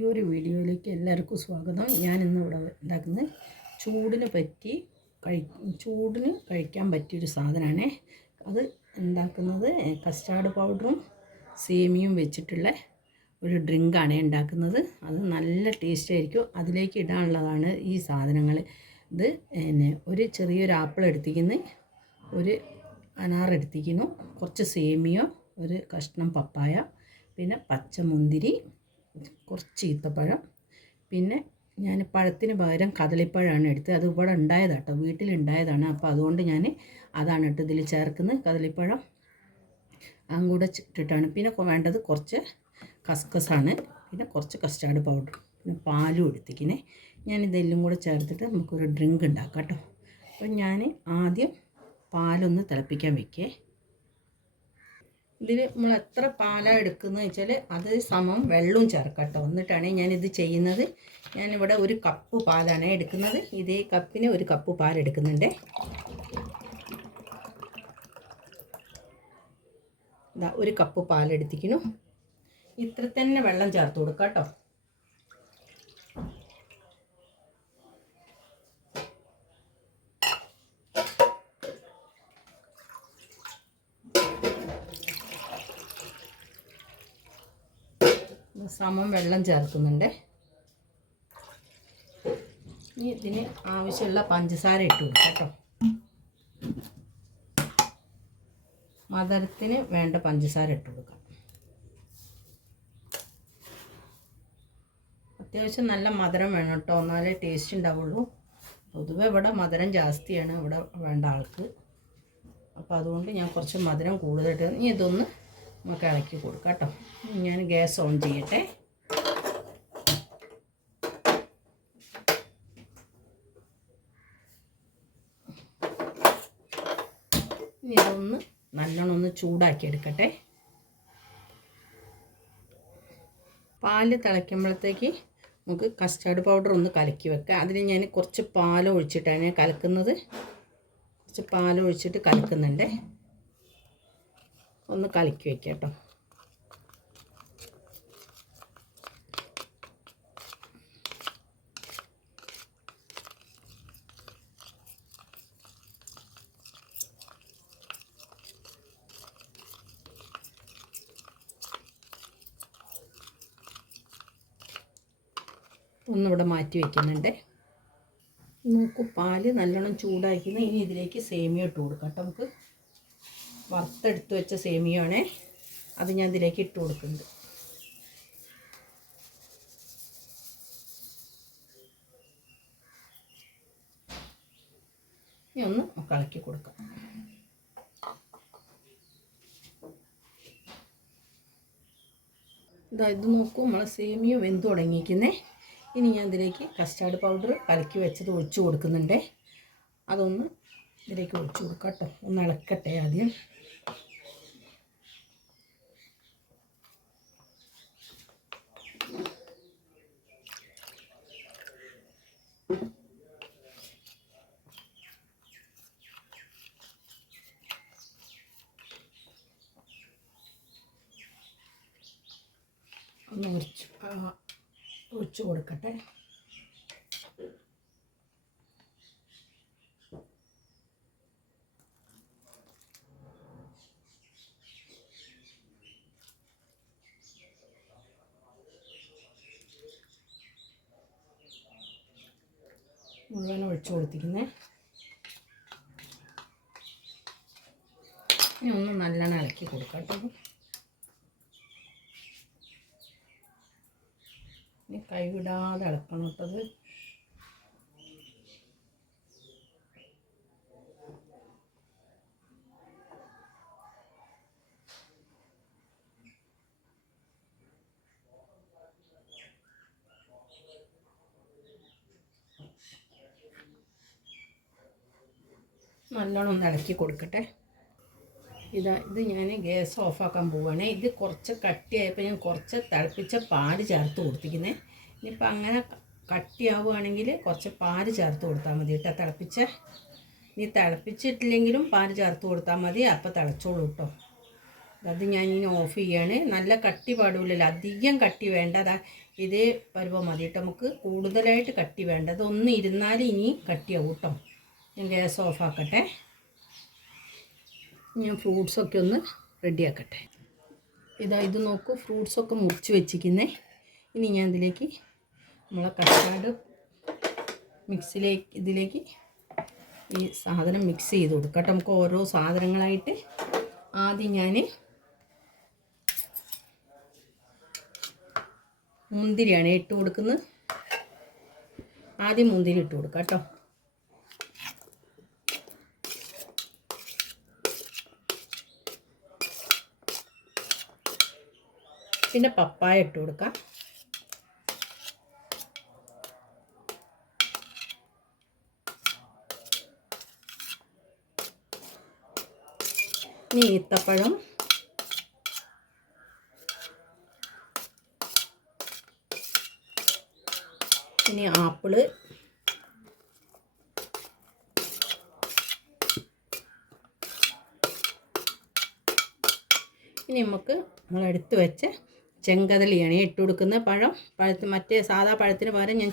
പുതിയൊരു വീഡിയോയിലേക്ക് എല്ലാവർക്കും സ്വാഗതം. ഞാനിന്നിവിടെ ഉണ്ടാക്കുന്നത് ചൂടിന് കഴിക്കാൻ പറ്റിയൊരു സാധനമാണ്. അത് ഉണ്ടാക്കുന്നത് കസ്റ്റാർഡ് പൗഡറും സേമിയയും വെച്ചിട്ടുള്ള ഒരു ഡ്രിങ്കാണ് ഉണ്ടാക്കുന്നത്. അത് നല്ല ടേസ്റ്റ് ആയിരിക്കും. അതിലേക്ക് ഇടാനുള്ളതാണ് ഈ സാധനങ്ങൾ. ഇത് ഒരു ചെറിയൊരു ആപ്പിൾ എടുത്തിരിക്കുന്നു, ഒരു അനാർ എടുത്തിരിക്കുന്നു, കുറച്ച് സേമിയ, ഒരു കഷ്ണം പപ്പായ, പിന്നെ പച്ചമുന്തിരി, കുറച്ച് ഈത്തപ്പഴം, പിന്നെ ഞാൻ പഴത്തിന് പകരം കദളിപ്പഴമാണ് എടുത്തത്. അത് ഇവിടെ ഉണ്ടായതാണ് കേട്ടോ, വീട്ടിലുണ്ടായതാണ്. അപ്പോൾ അതുകൊണ്ട് ഞാൻ അതാണ് കേട്ടോ ഇതിൽ ചേർക്കുന്നത്, കദളിപ്പഴം. അതും കൂടെ ഇട്ടിട്ടാണ്. പിന്നെ വേണ്ടത് കുറച്ച് കസ്കസാണ്, പിന്നെ കുറച്ച് കസ്റ്റാർഡ് പൗഡർ, പിന്നെ പാലും എടുത്തിക്കിനെ. ഞാനിതെല്ലാം കൂടെ ചേർത്തിട്ട് നമുക്കൊരു ഡ്രിങ്ക് ഉണ്ടാക്കാം കേട്ടോ. അപ്പം ഞാൻ ആദ്യം പാലൊന്ന് തിളപ്പിക്കാൻ വയ്ക്കേ. ഇതിൽ നമ്മൾ എത്ര പാലാണ് എടുക്കുന്നത് വെച്ചാൽ അത് സമം വെള്ളവും ചേർക്കാം കേട്ടോ. എന്നിട്ടാണ് ഞാനിത് ചെയ്യുന്നത്. ഞാനിവിടെ ഒരു കപ്പ് പാലാണ് എടുക്കുന്നത്. ഇതേ കപ്പിന് ഒരു കപ്പ് പാൽ എടുക്കുന്നുണ്ട്. ഇതാ ഒരു കപ്പ് പാലെടുത്തിക്കുന്നു. ഇത്ര തന്നെ വെള്ളം ചേർത്ത് കൊടുക്കാം കേട്ടോ. സമം വെള്ളം ചേർക്കുന്നുണ്ട്. ഇനി ഇതിന് ആവശ്യമുള്ള പഞ്ചസാര ഇട്ട് കൊടുക്കാം കേട്ടോ. മധുരത്തിന് വേണ്ട പഞ്ചസാര ഇട്ട് കൊടുക്കാം. അത്യാവശ്യം നല്ല മധുരം വേണം കേട്ടോ, എന്നാലേ ടേസ്റ്റ് ഉണ്ടാവുള്ളൂ. പൊതുവെ ഇവിടെ മധുരം ജാസ്തിയാണ് ഇവിടെ വേണ്ട ആൾക്ക്. അപ്പോൾ അതുകൊണ്ട് ഞാൻ കുറച്ച് മധുരം കൂടുതലിട്ട് ഇനി ഇതൊന്ന് നമുക്ക് ഇളക്കി കൊടുക്കാം കേട്ടോ. ഞാൻ ഗ്യാസ് ഓൺ ചെയ്യട്ടെ. ഇനി ഇതൊന്ന് നല്ലോണം ഒന്ന് ചൂടാക്കി എടുക്കട്ടെ. പാല് തിളയ്ക്കുമ്പോഴത്തേക്ക് നമുക്ക് കസ്റ്റാർഡ് പൗഡർ ഒന്ന് കലക്കി വെക്കാം. അതിന് ഞാൻ കുറച്ച് പാലൊഴിച്ചിട്ടാണ് ഞാൻ കലക്കുന്നത്. കുറച്ച് പാലൊഴിച്ചിട്ട് കലക്കുന്നുണ്ട്. ഒന്ന് കലക്കി വയ്ക്കാം കേട്ടോ. ഒന്നിവിടെ മാറ്റി വയ്ക്കുന്നുണ്ട്. നോക്കൂ, പാല് നല്ലോണം ചൂടാക്കുന്നത്. ഇനി ഇതിലേക്ക് സേമിയ ഇട്ട് കൊടുക്കാം കേട്ടോ. നമുക്ക് വറുത്തെടുത്ത് വെച്ച സേമിയയാണേ, അത് ഞാൻ ഇതിലേക്ക് ഇട്ട് കൊടുക്കുന്നുണ്ട്. ഇനി ഒന്ന് ഇളക്കി കൊടുക്കാം. ഇത് നോക്കൂ, നമ്മളെ സേമിയ വെന്ത് തുടങ്ങിയിരിക്കുന്നേ. ഇനി ഞാൻ ഇതിലേക്ക് കസ്റ്റാർഡ് പൗഡർ കലക്കി വെച്ചത് ഒഴിച്ച് കൊടുക്കുന്നുണ്ട്. അതൊന്ന് ഇതിലേക്ക് ഒഴിച്ച് കൊടുക്കാം കേട്ടോ. ഒന്ന് ഇളക്കട്ടെ ആദ്യം. ഒന്ന് ഒഴിച്ച് കൊടുക്കട്ടെ. മുഴുവൻ ഒഴിച്ച് കൊടുത്തിരിക്കുന്നേ. ഇനി ഒന്ന് നല്ലോണം ഇളക്കി കൊടുക്കാം കേട്ടോ. ഇനി കൈവിടാതെ ഇളക്കണം കേട്ടത്. നല്ലോണം ഒന്ന് ഇളക്കി കൊടുക്കട്ടെ. ഇത് ഞാൻ ഗ്യാസ് ഓഫാക്കാൻ പോവുകയാണ്. ഇത് കുറച്ച് കട്ടിയായപ്പോൾ ഞാൻ കുറച്ച് തിളപ്പിച്ച പാല് ചേർത്ത് കൊടുത്തിരിക്കുന്നത്. ഇനിയിപ്പോൾ അങ്ങനെ കട്ടിയാവുകയാണെങ്കിൽ കുറച്ച് പാല് ചേർത്ത് കൊടുത്താൽ മതി കേട്ടോ. ഇനി തിളപ്പിച്ചിട്ടില്ലെങ്കിലും പാല് ചേർത്ത് കൊടുത്താൽ മതി. അപ്പോൾ തിളച്ചോളൂ കേട്ടോ. അത് ഞാനിനി ഓഫ് ചെയ്യാണ്. നല്ല കട്ടി പാടില്ലല്ലോ, അധികം കട്ടി വേണ്ട. അതാ ഇതേ പരുവം മതി കേട്ടോ. നമുക്ക് കൂടുതലായിട്ട് കട്ടി വേണ്ട. അതൊന്ന് ഇരുന്നാൽ ഇനി കട്ടിയാവും കേട്ടോ. ഞാൻ ഗ്യാസ് ഓഫാക്കട്ടെ. ഞാൻ ഫ്രൂട്ട്സൊക്കെ ഒന്ന് റെഡിയാക്കട്ടെ. ഇത് നോക്കൂ, ഫ്രൂട്ട്സൊക്കെ മുറിച്ച് വെച്ചിരിക്കുന്നേ. ഇനി ഞാൻ ഇതിലേക്ക് നമ്മളെ കസ്റ്റാർഡ് ഇതിലേക്ക് ഈ സാധനം മിക്സ് ചെയ്ത് കൊടുക്കാം. നമുക്ക് ഓരോ സാധനങ്ങളായിട്ട് ആദ്യം ഞാൻ മുന്തിരിയാണ് ഇട്ട് കൊടുക്കുന്നത്. ആദ്യം മുന്തിരി ഇട്ട് കൊടുക്കാം കേട്ടോ. പിന്നെ പപ്പായ ഇട്ട് കൊടുക്കാം. ഇനി ഈത്തപ്പഴം, ഇനി ആപ്പിള്, ഇനി നമുക്ക് നമ്മളെടുത്ത് വെച്ച ചെങ്കദളിയാണ് ഇട്ട് കൊടുക്കുന്നത്. മറ്റേ സാധാ പഴത്തിന് പകരം ഞാൻ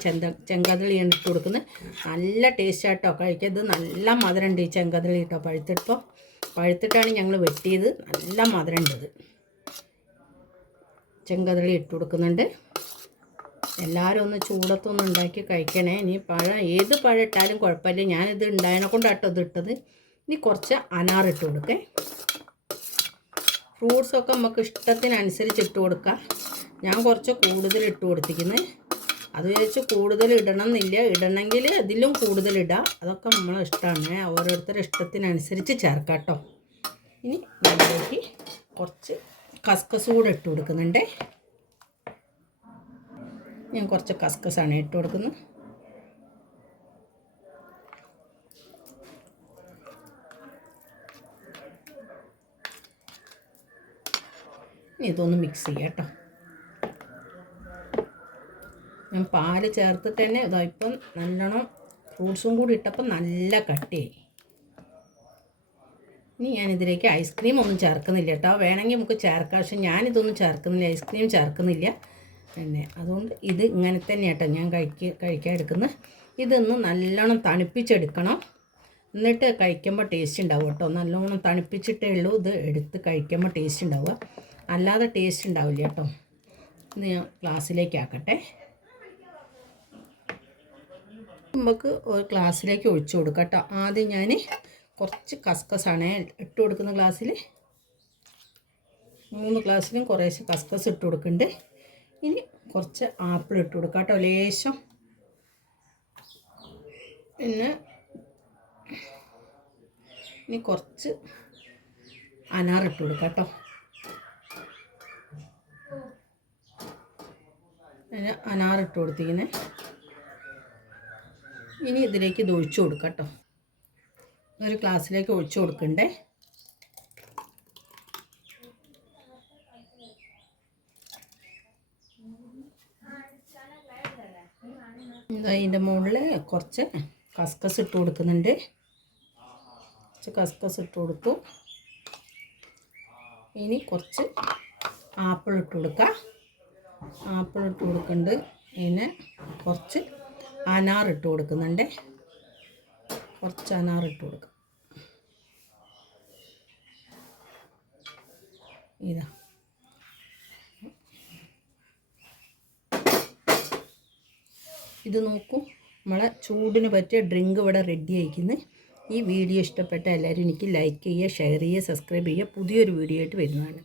ചെങ്കദളിയാണ് ഇട്ട് കൊടുക്കുന്നത്. നല്ല ടേസ്റ്റ് ആട്ടോ കഴിക്കുക. ഇത് നല്ല മധുരമുണ്ട് ഈ ചെങ്കദളി കേട്ടോ. പഴുത്തിട്ടാണ് ഞങ്ങൾ വെട്ടിയത്. നല്ല മധുരമുണ്ട് ഇത്. ചെങ്കദളി ഇട്ട് കൊടുക്കുന്നുണ്ട്. എല്ലാവരും ഒന്ന് ചൂടത്തൊന്നും ഉണ്ടാക്കി കഴിക്കണേ. ഇനി ഏത് പഴം ഇട്ടാലും കുഴപ്പമില്ല. ഞാനിത് ഉണ്ടായതിനെ കൊണ്ടാട്ടോ ഇത് ഇട്ടത്. ഇനി കുറച്ച് അനാറിട്ട് കൊടുക്കേ. ഫ്രൂട്ട്സൊക്കെ നമുക്ക് ഇഷ്ടത്തിനനുസരിച്ച് ഇട്ട് കൊടുക്കാം. ഞാൻ കുറച്ച് കൂടുതൽ ഇട്ട് കൊടുത്തിരിക്കുന്നത്. അത് വെച്ച് കൂടുതൽ ഇടണം എന്നില്ല. ഇടണമെങ്കിൽ അതിലും കൂടുതൽ ഇടാം. അതൊക്കെ നമ്മളെ ഇഷ്ടമാണ്. ഓരോരുത്തരുടെ ഇഷ്ടത്തിനനുസരിച്ച് ചേർക്കാം കേട്ടോ. ഇനി അതിലേക്ക് കുറച്ച് കസ്കസ് കൂടെ ഇട്ട് കൊടുക്കുന്നുണ്ട്. ഞാൻ കുറച്ച് കസ്കസാണ് ഇട്ട് കൊടുക്കുന്നത്. ഇനി ഇതൊന്ന് മിക്സ് ചെയ്യാം കേട്ടോ. ഞാൻ പാല് ചേർത്തിട്ട് തന്നെ ഇപ്പം നല്ലോണം ഫ്രൂട്ട്സും കൂടി ഇട്ടപ്പോൾ നല്ല കട്ടിയായി. ഇനി ഞാനിതിലേക്ക് ഐസ്ക്രീം ഒന്നും ചേർക്കുന്നില്ല കേട്ടോ. വേണമെങ്കിൽ നമുക്ക് ചേർക്കാം, പക്ഷെ ഞാനിതൊന്നും ചേർക്കുന്നില്ല. ഐസ്ക്രീം ചേർക്കുന്നില്ല പിന്നെ. അതുകൊണ്ട് ഇത് ഇങ്ങനെ തന്നെ കേട്ടോ ഞാൻ കഴിക്കാൻ എടുക്കുന്നത്. ഇതൊന്ന് നല്ലോണം തണുപ്പിച്ചെടുക്കണം. എന്നിട്ട് കഴിക്കുമ്പോൾ ടേസ്റ്റ് ഉണ്ടാവും കേട്ടോ. നല്ലോണം തണുപ്പിച്ചിട്ടേ ഉള്ളൂ ഇത് എടുത്ത് കഴിക്കുമ്പോൾ ടേസ്റ്റ് ഉണ്ടാവുക. അല്ലാതെ ടേസ്റ്റ് ഉണ്ടാവില്ല കേട്ടോ. ഇത് ഞാൻ ഗ്ലാസ്സിലേക്ക് ആക്കട്ടെ. നമുക്ക് ഒരു ഗ്ലാസ്സിലേക്ക് ഒഴിച്ചു കൊടുക്കാം കേട്ടോ. ആദ്യം ഞാൻ കുറച്ച് കസ്കസാണ് ഇട്ട് കൊടുക്കുന്ന ഗ്ലാസ്സിൽ. 3 ഗ്ലാസ്സിലും കുറേശ്ശെ കസ്കസ് ഇട്ട് കൊടുക്കുന്നുണ്ട്. ഇനി കുറച്ച് ആപ്പിൾ ഇട്ട് കൊടുക്കാം കേട്ടോ, ലേശം. പിന്നെ ഇനി കുറച്ച് അനാറിട്ട് കൊടുക്കാം കേട്ടോ. അനാറിട്ട് കൊടുത്തിരിക്കുന്നത്. ഇനി ഇതിലേക്ക് ഇത് ഒഴിച്ചു കൊടുക്കാം കേട്ടോ. ഒരു ഗ്ലാസ്സിലേക്ക് ഒഴിച്ചു കൊടുക്കണ്ടേ. ഇതിൻ്റെ മുകളിൽ കുറച്ച് കസ്കസ് ഇട്ട് കൊടുക്കുന്നുണ്ട്. കുറച്ച് കസ്കസ് ഇട്ട് കൊടുത്തു. ഇനി കുറച്ച് ആപ്പിൾ ഇട്ട് കൊടുക്കാം. ആപ്പിൾ ഇട്ട് കൊടുക്കുന്നുണ്ട്. പിന്നെ കുറച്ച് അനാറിട്ട് കൊടുക്കുന്നുണ്ട്. കുറച്ച് അനാറിട്ട് കൊടുക്കാം. ഇതാ ഇത് നോക്കൂ, നമ്മളെ ചൂടിന് പറ്റിയ ഡ്രിങ്ക് ഇവിടെ റെഡി ആയിരിക്കുന്നത്. ഈ വീഡിയോ ഇഷ്ടപ്പെട്ട എല്ലാവരും എനിക്ക് ലൈക്ക് ചെയ്യുക, ഷെയർ ചെയ്യുക, സബ്സ്ക്രൈബ് ചെയ്യുക. പുതിയൊരു വീഡിയോ ആയിട്ട് വരുന്നതാണ്.